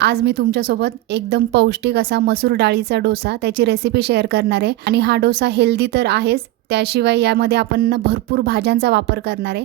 आज मी तुमच्यासोबत एकदम पौष्टिक असा मसूर डाळीचा डोसा त्याची रेसिपी शेअर करणार आहे. आणि हा डोसा हेल्दी तर आहेच त्याशिवाय यामध्ये आपण भरपूर भाज्यांचा वापर करणार आहे.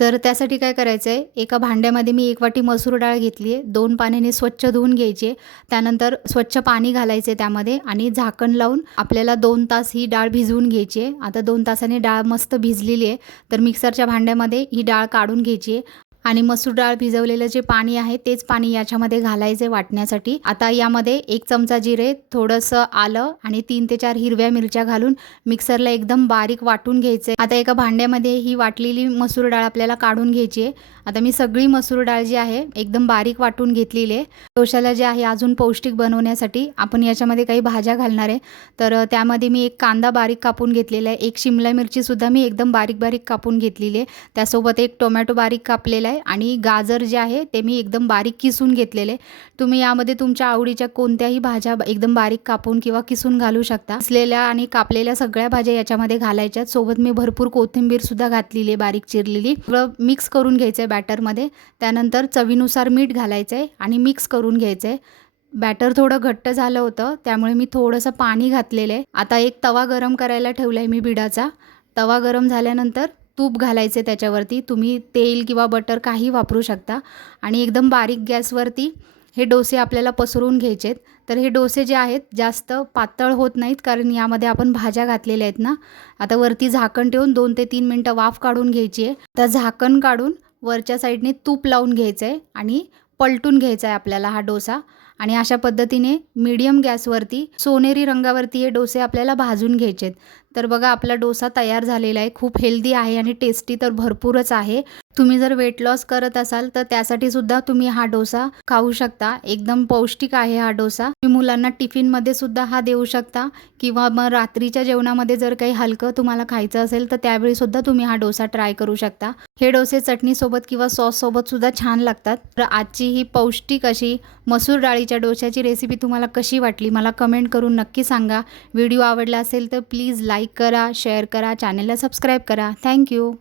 तर त्यासाठी काय करायचं आहे एका भांड्यामध्ये मी एक वाटी मसूर डाळ घेतली आहे. दोन पाण्याने स्वच्छ धुवून घ्यायची आहे. त्यानंतर स्वच्छ पाणी घालायचे त्यामध्ये आणि झाकण लावून आपल्याला दोन तास ही डाळ भिजवून घ्यायची आहे. आता दोन तासाने डाळ मस्त भिजलेली आहे. तर मिक्सरच्या भांड्यामध्ये ही डाळ काढून घ्यायची आहे. आणि मसूर डाळ भिजवलेलं जे पाणी आहे तेच पाणी याच्यामध्ये घालायचे वाटण्यासाठी. आता यामध्ये एक चमचा जिरे थोडंसं आलं आणि तीन ते चार हिरव्या मिरच्या घालून मिक्सरला एकदम बारीक वाटून घ्यायचे. आता एका भांड्यामध्ये ही वाटलेली मसूर डाळ आपल्याला काढून घ्यायची आहे. आता मी सगळी मसूर डाळ जी आहे एकदम बारीक वाटून घेतलेली आहे. डोशाला जे आहे अजून पौष्टिक बनवण्यासाठी आपण याच्यामध्ये काही भाज्या घालणार आहे. तर त्यामध्ये मी एक कांदा बारीक कापून घेतलेला आहे. एक शिमला मिरचीसुद्धा मी एकदम बारीक बारीक कापून घेतलेली आहे. त्यासोबत एक टोमॅटो बारीक कापलेला आहे. आणि गाजर जे आहे ते मी एकदम बारीक किसून घेतलेले. तुम्ही यामध्ये तुमच्या आवडीच्या कोणत्याही भाज्या एकदम बारीक कापून किंवा किसून घालू शकता. असलेल्या आणि कापलेल्या सगळ्या भाज्या याच्यामध्ये घालायच्यात. सोबत मी भरपूर कोथिंबीरसुद्धा घातलेली आहे बारीक चिरलेली. मिक्स करून घ्यायचं आहे बॅटरमध्ये. त्यानंतर चवीनुसार मीठ घालायचं आहे आणि मिक्स करून घ्यायचं आहे बॅटर थोडं घट्ट झालं होतं त्यामुळे मी थोडंसं पाणी घातलेलं आहे. आता एक तवा गरम करायला ठेवला आहे मी बिडाचा. तवा गरम झाल्यानंतर तूप घालायचे त्याच्यावरती. तुम्ही तेल किंवा बटर काही वापरू शकता. आणि एकदम बारीक गॅसवरती हे डोसे आपल्याला पसरवून घ्यायचे आहेत तर हे डोसे जे आहेत जास्त पातळ होत नाहीत कारण यामध्ये आपण भाज्या घातलेल्या आहेत ना. आता वरती झाकण ठेवून दोन ते तीन मिनटं वाफ काढून घ्यायची आहे. तर झाकण काढून वरच्या साईडने तूप लावून घ्यायचं आहे आणि पलटून घ्यायचा आहे आपल्याला हा डोसा. आणि अशा पद्धतीने मीडियम गॅसवरती सोनेरी रंगावरती हे डोसे आपल्याला भाजून घ्यायचे आहेत तर बघा आपला डोसा तयार झालेला आहे. खूप हेल्दी आहे आणि टेस्टी तर भरपूरच आहे. तुम्ही जर वेट लॉस करत असाल तर त्यासाठी सुद्धा तुम्ही हा डोसा खाऊ शकता. एकदम पौष्टिक आहे हा डोसा. तुम्ही मुलांना टिफिनमध्ये सुद्धा हा देऊ शकता. किंवा मग रात्रीच्या जेवणामध्ये जर काही हलकं तुम्हाला खायचं असेल तर त्यावेळी सुद्धा तुम्ही हा डोसा ट्राय करू शकता. हे डोसे चटणीसोबत किंवा सॉससोबत सुद्धा छान लागतात. तर आजची ही पौष्टिक अशी मसूर डाळी डाळीच्या डोश्याची रेसिपी तुम्हाला कशी वाटली? मला कमेंट करून नक्की सांगा. व्हिडिओ आवडला असेल तर प्लीज लाईक करा शेअर करा चॅनलला सबस्क्राईब करा. थँक्यू